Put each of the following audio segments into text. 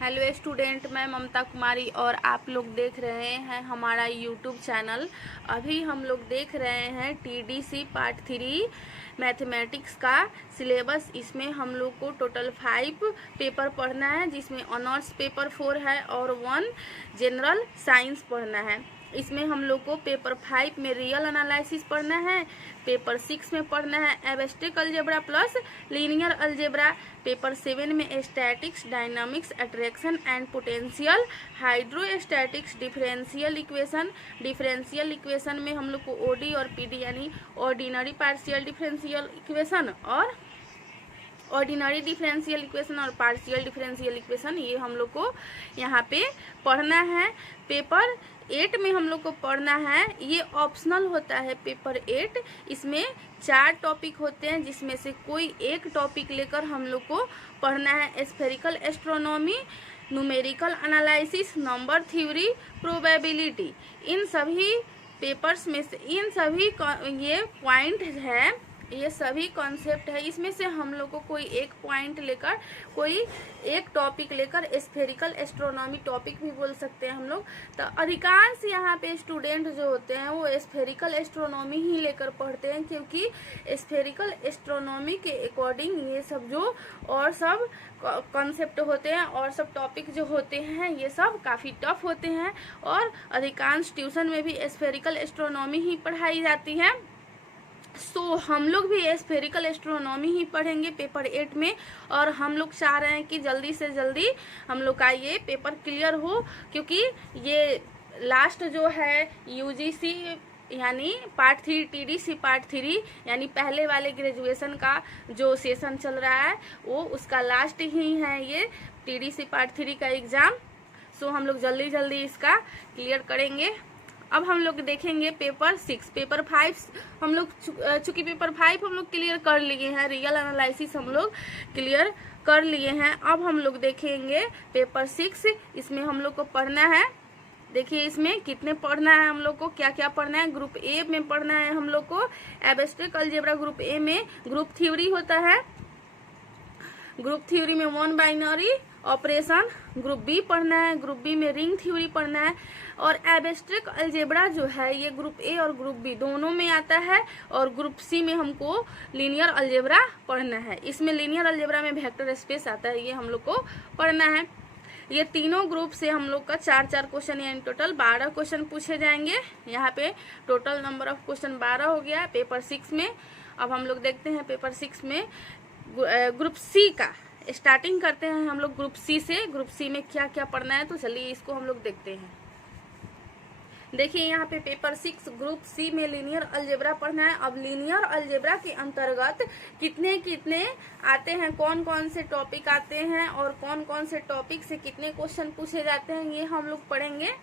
Hello student, मैं ममता कुमारी और आप लोग देख रहे हैं हमारा यूट्यूब चैनल। अभी हम लोग देख रहे हैं टीडीसी पार्ट 3 मैथमेटिक्स का सिलेबस। इसमें हम लोग को टोटल 5 पेपर पढ़ना है, जिसमें ऑनर्स पेपर 4 है और 1 जनरल साइंस पढ़ना है। इसमें हम लोग को पेपर 5 में रियल एनालिसिस पढ़ना है, पेपर 6 में पढ़ना है abstract algebra plus linear algebra, paper 7 में statics, dynamics, attraction and potential, hydrostatics, differential equation में हम लोग को ओडी और पीडी यानी ऑर्डिनरी पार्शियल डिफरेंशियल इक्वेशन और ऑर्डिनरी डिफरेंशियल इक्वेशन और पार्शियल डिफरेंशियल इक्वेशन, ये हम लोग को यहाँ पे पढ़ना है। पेपर 8 में हम लोग को पढ़ना है, ये ऑप्शनल होता है पेपर 8। इसमें 4 टॉपिक होते हैं, जिसमें से कोई एक टॉपिक लेकर हम लोग को पढ़ना है। Spherical astronomy, numerical analysis, number theory, probability. इन सभी पेपर्स में से इन सभी ये पॉइंट है, ये सभी कॉन्सेप्ट है। इसमें से हम लोग को कोई एक पॉइंट लेकर, कोई एक टॉपिक लेकर, स्फेरिकल एस्ट्रोनॉमी टॉपिक भी बोल सकते हैं हम लोग। तो अधिकांश यहाँ पे स्टूडेंट जो होते हैं वो स्फेरिकल एस्ट्रोनॉमी ही लेकर पढ़ते हैं, क्योंकि स्फेरिकल एस्ट्रोनॉमी के अकॉर्डिंग ये सब जो और सब कॉन्सेप्ट होते हैं और सब टॉपिक जो होते हैं ये सब काफ़ी टफ होते हैं, और अधिकांश ट्यूशन में भी स्फेरिकल एस्ट्रोनॉमी ही पढ़ाई जाती है। तो हम लोग भी स्फेरिकल एस्ट्रोनॉमी ही पढ़ेंगे पेपर 8 में, और हम लोग चाह रहे हैं कि जल्दी से जल्दी हम लोग का ये पेपर क्लियर हो, क्योंकि ये लास्ट जो है यूजीसी यानी पार्ट 3 टीडीसी पार्ट 3 यानी पहले वाले ग्रेजुएशन का जो सेशन चल रहा है वो उसका लास्ट ही है ये टीडीसी पार्ट 3 का एग्ज़ाम। सो हम लोग जल्दी जल्दी इसका क्लियर करेंगे। अब हम लोग देखेंगे पेपर 6। पेपर 5 हम लोग चूंकि पेपर 5 हम लोग क्लियर कर लिए हैं, रियल एनालिसिस हम लोग क्लियर कर लिए हैं। अब हम लोग देखेंगे पेपर 6। इसमें हम लोग को पढ़ना है, देखिए इसमें कितने पढ़ना है हम लोग को, क्या क्या पढ़ना है। ग्रुप ए में पढ़ना है हम लोग को एब्स्ट्रैक्ट अलजेब्रा। ग्रुप ए में ग्रुप थ्योरी होता है, ग्रुप थ्योरी में 1 बाइनरी ऑपरेशन। ग्रुप बी पढ़ना है, ग्रुप बी में रिंग थ्योरी पढ़ना है। और एब्स्ट्रैक्ट अलजेब्रा जो है ये ग्रुप ए और ग्रुप बी दोनों में आता है, और ग्रुप सी में हमको लीनियर अलजेब्रा पढ़ना है। इसमें लीनियर अलजेब्रा में वेक्टर स्पेस आता है, ये हम लोग को पढ़ना है। ये तीनों ग्रुप से हम लोग का 4-4 क्वेश्चन यानी टोटल 12 क्वेश्चन पूछे जाएंगे। यहाँ पे टोटल नंबर ऑफ क्वेश्चन 12 हो गया पेपर 6 में। अब हम लोग देखते हैं पेपर 6 में ग्रुप सी का स्टार्टिंग करते हैं हम लोग ग्रुप सी से। ग्रुप सी में क्या क्या पढ़ना है, तो चलिए इसको हम लोग देखते हैं। देखिए यहाँ पे पेपर 6 ग्रुप सी में लीनियर अलजेब्रा पढ़ना है। अब लीनियर अलजेब्रा के अंतर्गत कितने कितने आते हैं, कौन कौन से टॉपिक आते हैं और कौन कौन से टॉपिक से कितने क्वेश्चन पूछे जाते हैं, ये हम लोग पढ़ेंगे।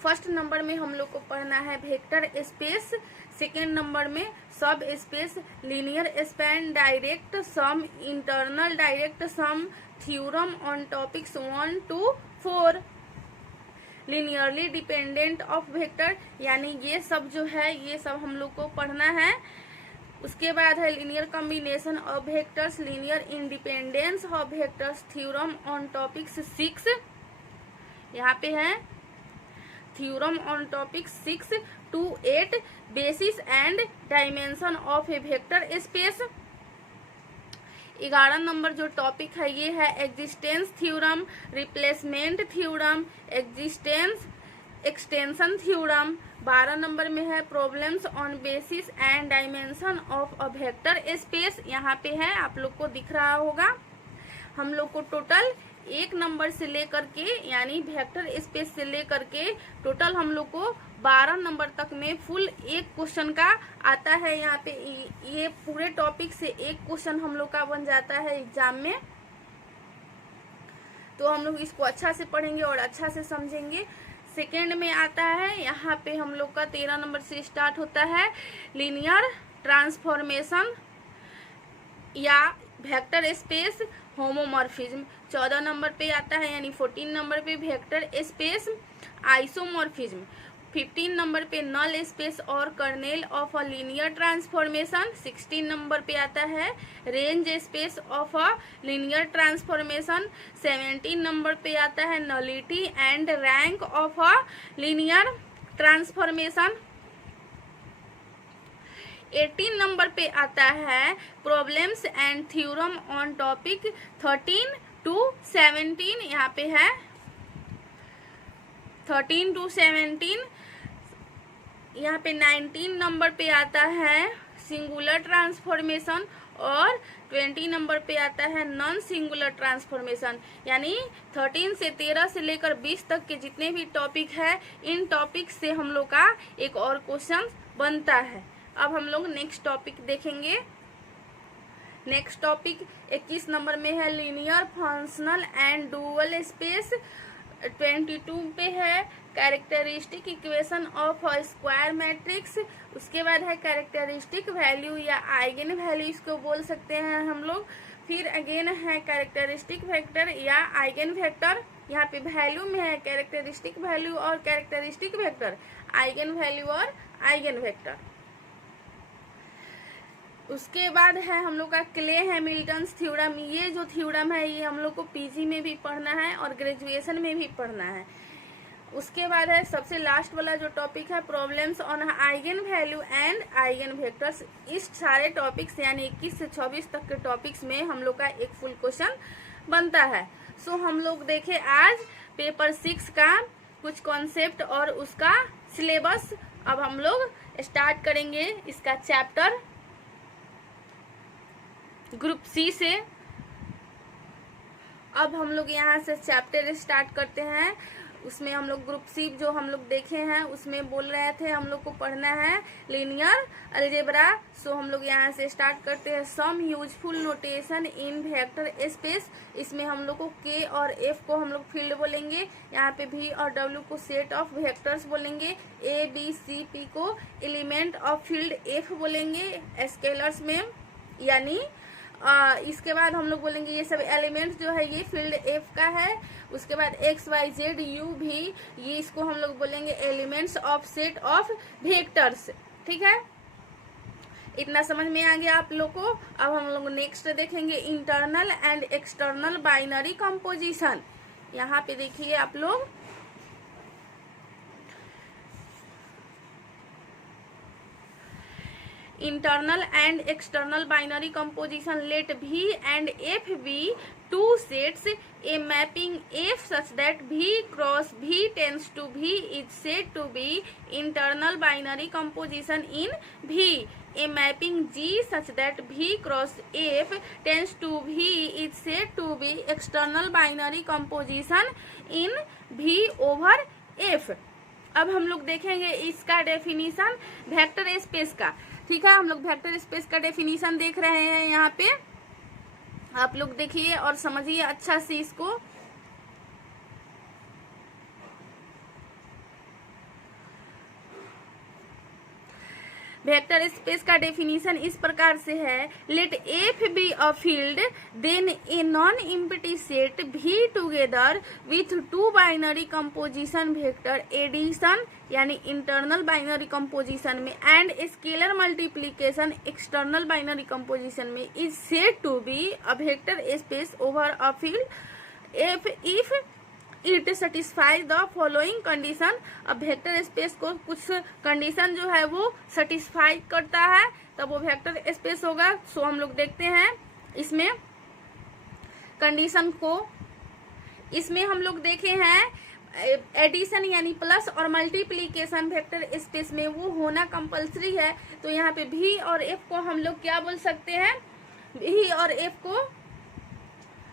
फर्स्ट नंबर में हम लोग को पढ़ना है वेक्टर स्पेस, सेकेंड नंबर में सब space, linear span, direct sum, internal direct sum, theorem on topics 1 to 4, linearly dependent of vector, यानी ये सब जो है ये सब हम लोग को पढ़ना है। उसके बाद है linear combination of vectors, linear independence of vectors, theorem on topics 6, यहाँ पे है theorem on topic 6 to 8, basis and dimension of A vector space. 11 number जो टॉपिक है ये है existence theorem, replacement theorem, existence extension theorem. 12 number में है problems on basis and dimension of a vector space, यहाँ पे है आप लोग को दिख रहा होगा। हम लोग को टोटल 1 नंबर से लेकर के यानी वेक्टर स्पेस से लेकर के टोटल हम लोग को 12 नंबर तक में फुल एक क्वेश्चन का आता है। यहाँ पे ये पूरे टॉपिक से एक क्वेश्चन हम लोग का बन जाता है एग्जाम में। तो हम लोग इसको अच्छा से पढ़ेंगे और अच्छा से समझेंगे। सेकेंड में आता है यहाँ पे हम लोग का 13 नंबर से स्टार्ट होता है लीनियर ट्रांसफॉर्मेशन या वेक्टर स्पेस होमोमॉर्फिज्म। 14 नंबर पे आता है यानी 14 नंबर पे वेक्टर स्पेस आइसोमॉर्फिज्म। 15 नंबर पे नल स्पेस और kernel of a linear transformation. 16 number पे आता है range space of a linear transformation. 17 number पे आता है nullity and rank of a linear transformation. 18 number पे आता है problems and theorem on topic 13 to 17। यहाँ पे है 13 to 17। यहाँ पे 19 नंबर पे आता है सिंगुलर ट्रांसफॉर्मेशन और 20 नंबर पे आता है नॉन सिंगुलर ट्रांसफॉर्मेशन। यानी 13 से 13 से लेकर 20 तक के जितने भी टॉपिक है, इन टॉपिक से हम लोग का एक और क्वेश्चन बनता है। अब हम लोग नेक्स्ट टॉपिक देखेंगे। नेक्स्ट टॉपिक 21 नंबर में है linear functional and dual space. 22 पे है characteristic equation of a square matrix. उसके बाद है कैरेक्टरिस्टिक वैल्यू या आइगन वैल्यू, इसको बोल सकते हैं हम लोग। फिर अगेन है कैरेक्टरिस्टिक वेक्टर या आइगन वेक्टर। यहाँ पे वैल्यू में है कैरेक्टरिस्टिक वैल्यू और कैरेक्टरिस्टिक वेक्टर, आइगन वैल्यू और आइगन वेक्टर। उसके बाद है हम लोग का क्ले हैमिल्टन्स थ्योरम। ये जो थ्योरम है ये हम लोग को पीजी में भी पढ़ना है और ग्रेजुएशन में भी पढ़ना है। उसके बाद है सबसे लास्ट वाला जो टॉपिक है problems on eigen value and eigen vectors. इस सारे टॉपिक्स यानी 21 से 24 तक के टॉपिक्स में हम लोग का एक फुल क्वेश्चन बनता है। सो हम लोग देखे आज पेपर 6 का कुछ कॉन्सेप्ट और उसका सिलेबस। अब हम लोग स्टार्ट करेंगे इसका चैप्टर ग्रुप सी से। अब हम लोग यहाँ से चैप्टर स्टार्ट करते हैं। उसमें हम लोग ग्रुप सी जो हम लोग देखे हैं उसमें बोल रहे थे हम लोग को पढ़ना है लीनियर अलजेब्रा। सो हम लोग यहाँ से स्टार्ट करते हैं some useful notation in vector space. इसमें हम लोग को के और एफ को हम लोग फील्ड बोलेंगे, यहाँ पे वी और डब्ल्यू को सेट ऑफ वेक्टर्स बोलेंगे, ए बी सी पी को एलिमेंट ऑफ फील्ड एफ बोलेंगे स्केलर्स में। यानी इसके बाद हम लोग बोलेंगे ये सब एलिमेंट जो है ये फील्ड एफ का है। उसके बाद एक्स वाई जेड यू भी, ये इसको हम लोग बोलेंगे elements of set of vectors. ठीक है, इतना समझ में आ गया आप लोग को। अब हम लोग नेक्स्ट देखेंगे internal and external binary composition. यहाँ पे देखिए आप लोग internal and external binary composition, let V and F be two sets, a mapping F such that V cross V tends to V is said to be internal binary composition in V. A mapping G such that V cross F tends to V is said to be external binary composition in V over F. अब हम लोग देखेंगे इसका definition vector space का। ठीक है, हम लोग वेक्टर स्पेस का डेफिनीशन देख रहे हैं। यहाँ पे आप लोग देखिए और समझिए अच्छा से इसको। वेक्टर स्पेस का डेफिनीशन इस प्रकार से है, let F be a field then a non empty set V together with two binary composition vector addition यानी इंटरनल बाइनरी कंपोजिशन में and scalar multiplication external binary composition में is said to be a vector space over a field F if it satisfy the following condition. अब vector space को कुछ condition जो है वो satisfy करता है तब वो वेक्टर स्पेस होगा। सो हम लोग देखते हैं इसमें कंडीशन को। इसमें हम लोग देखे हैं एडिशन यानी प्लस और मल्टीप्लीकेशन वेक्टर स्पेस में वो होना कंपलसरी है। तो यहाँ पे भी और एफ को हम लोग क्या बोल सकते हैं, भी और एफ को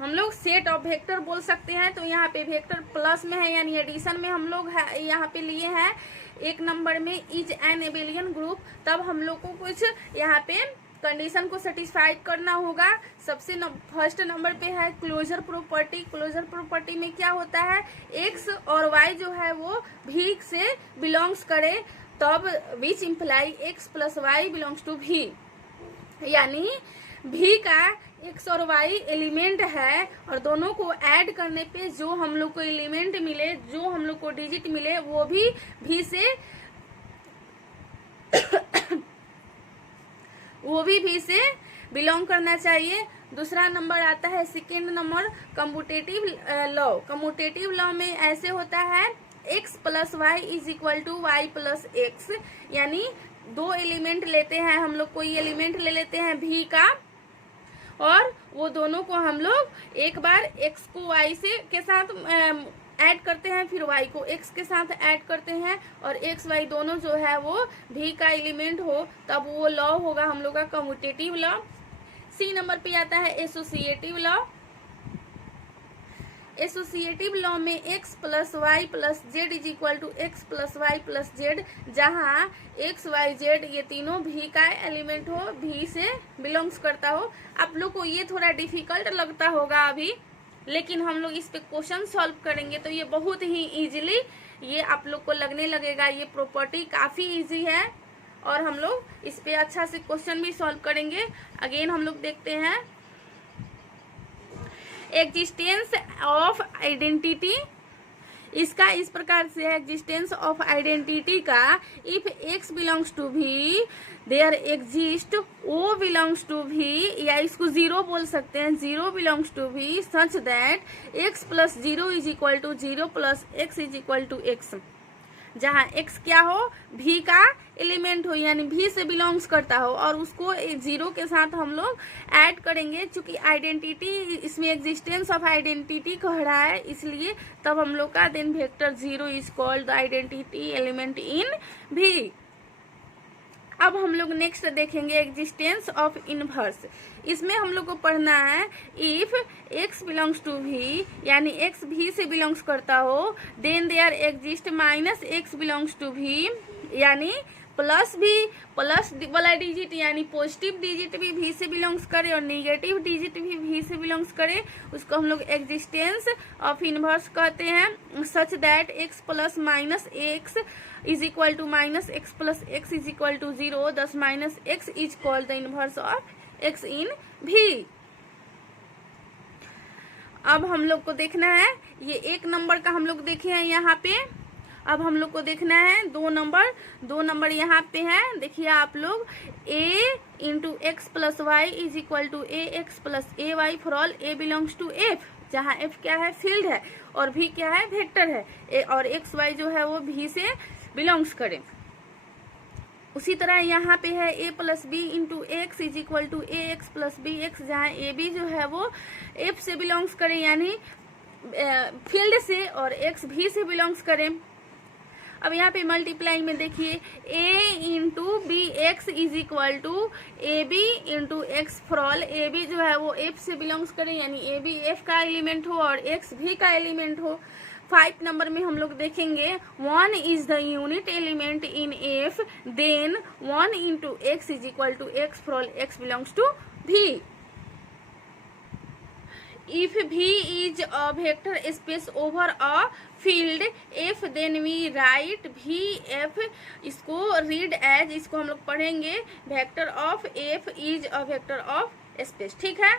हम लोग सेट ऑफ वेक्टर बोल सकते हैं। तो यहाँ पे वेक्टर प्लस में है यानी एडिशन में हम लोग यहाँ पे लिए हैं। एक नंबर में इज एन एबेलियन ग्रुप, तब हम लोग को कुछ यहाँ पे कंडीशन को सेटिस्फाई करना होगा। सबसे फर्स्ट नंबर पे है क्लोजर प्रॉपर्टी। क्लोजर प्रॉपर्टी में क्या होता है, एक्स और वाई जो है वो भी से बिलोंग्स करे, तब which imply X plus Y belongs to V, यानी भी का एक्स और वाई एलिमेंट है और दोनों को ऐड करने पे जो हम लोग को एलिमेंट मिले, जो हम लोग को डिजिट मिले, वो भी से बिलोंग करना चाहिए। दूसरा नंबर आता है second number commutative law. Commutative law में ऐसे होता है x plus y is equal to y plus x, यानी दो एलिमेंट लेते हैं हम लोग, कोई एलिमेंट ले लेते हैं v का और वो दोनों को हम लोग एक बार x को y से के साथ ऐड करते हैं, फिर y को x के साथ ऐड करते हैं और x y दोनों जो है वो v का एलिमेंट हो, तब वो लॉ होगा हम लोग का कम्यूटेटिव लॉ। सी नंबर पे आता है एसोसिएटिव लॉ। एसोसिएटिव लॉ में x plus y plus z is equal to x plus y plus z, जहाँ x y z ये तीनों v का एलिमेंट हो, v से बिलोंग्स करता हो। आप लोग को ये थोड़ा डिफिकल्ट लगता होगा अभी, लेकिन हम लोग इस पे क्वेश्चन सॉल्व करेंगे तो ये बहुत ही इजीली ये आप लोग को लगने लगेगा। ये प्रॉपर्टी काफी इजी है और हम लोग इस पे अच्छा से क्वेश्चन भी सॉल्व करेंगे। अगेन हम लोग देखते हैं एग्जिस्टेंस ऑफ आइडेंटिटी। इसका इस प्रकार से है एग्जिस्टेंस ऑफ आइडेंटिटी का, if x belongs to v there exist o belongs to v, या इसको जीरो बोल सकते हैं, zero belongs to v such that x plus zero is equal to zero plus x is equal to x, जहाँ x क्या हो, v का element हो यानी v से बिलोंग्स करता हो और उसको जीरो के साथ हम लोग ऐड करेंगे। चूंकि आइडेंटिटी इसमें एग्जिस्टेंस ऑफ आइडेंटिटी कह रहा है, इसलिए तब हम लोग का then vector zero is called the identity element in v। अब हम लोग नेक्स्ट देखेंगे एग्जिस्टेंस ऑफ इनवर्स। इसमें हम लोग को पढ़ना है if x belongs to v यानी x v से बिलोंग्स करता हो, then there exist minus x belongs to v यानी प्लस भी प्लस वाला डिजिट यानी पॉजिटिव डिजिट भी v से बिलोंग्स करे और नेगेटिव डिजिट भी v से बिलोंग्स करे, उसको हम लोग एग्जिस्टेंस ऑफ इनवर्स कहते हैं। Such that x plus minus x is equal to minus x plus x is equal to zero, दस minus x is called the inverse of x in v। अब हम लोग को देखना है ये एक नंबर का हम लोग देखे हैं यहाँ पे। अब हम लोग को देखना है दो नंबर यहाँ पे है। देखिए आप लोग a into x plus y is equal to a x plus a y for all a belongs to f, जहाँ f क्या है, फील्ड है और v क्या है, वेक्टर है और एक्स वाई जो है वो v से बिलोंग्स करे। उसी तरह यहाँ पे है a plus b into x is equal to a x plus b x, जहाँ ए बी जो है वो f से बिलोंग्स करे यानी फील्ड से और x v से बिलोंग्स करे। अब यहाँ पे मल्टीप्लाई में देखिए a into b x is equal to a b into x for all, a b जो है वो f से बिलोंग्स करे यानी ए बी f का एलिमेंट हो और x v का एलिमेंट हो। 5 नंबर में हम लोग देखेंगे 1 is the unit element in f, then 1 into x is equal to x for all x belongs to v। If v is a vector space over a field f, then we write vf, इसको read as, इसको हम लोग पढ़ेंगे vector of f is a vector of space। ठीक है,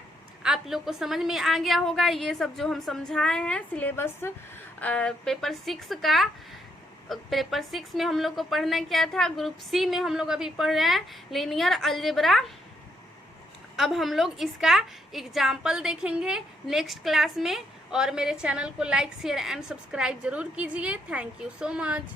आप लोग को समझ में आ गया होगा ये सब जो हम समझाए हैं सिलेबस पेपर 6 का। पेपर 6 में हम लोग को पढ़ना क्या था, ग्रुप सी में हम लोग अभी पढ़ रहे हैं लीनियर अलजेब्रा। अब हम लोग इसका एग्जाम्पल देखेंगे नेक्स्ट क्लास में और मेरे चैनल को लाइक शेयर एंड सब्सक्राइब जरूर कीजिए। Thank you so much.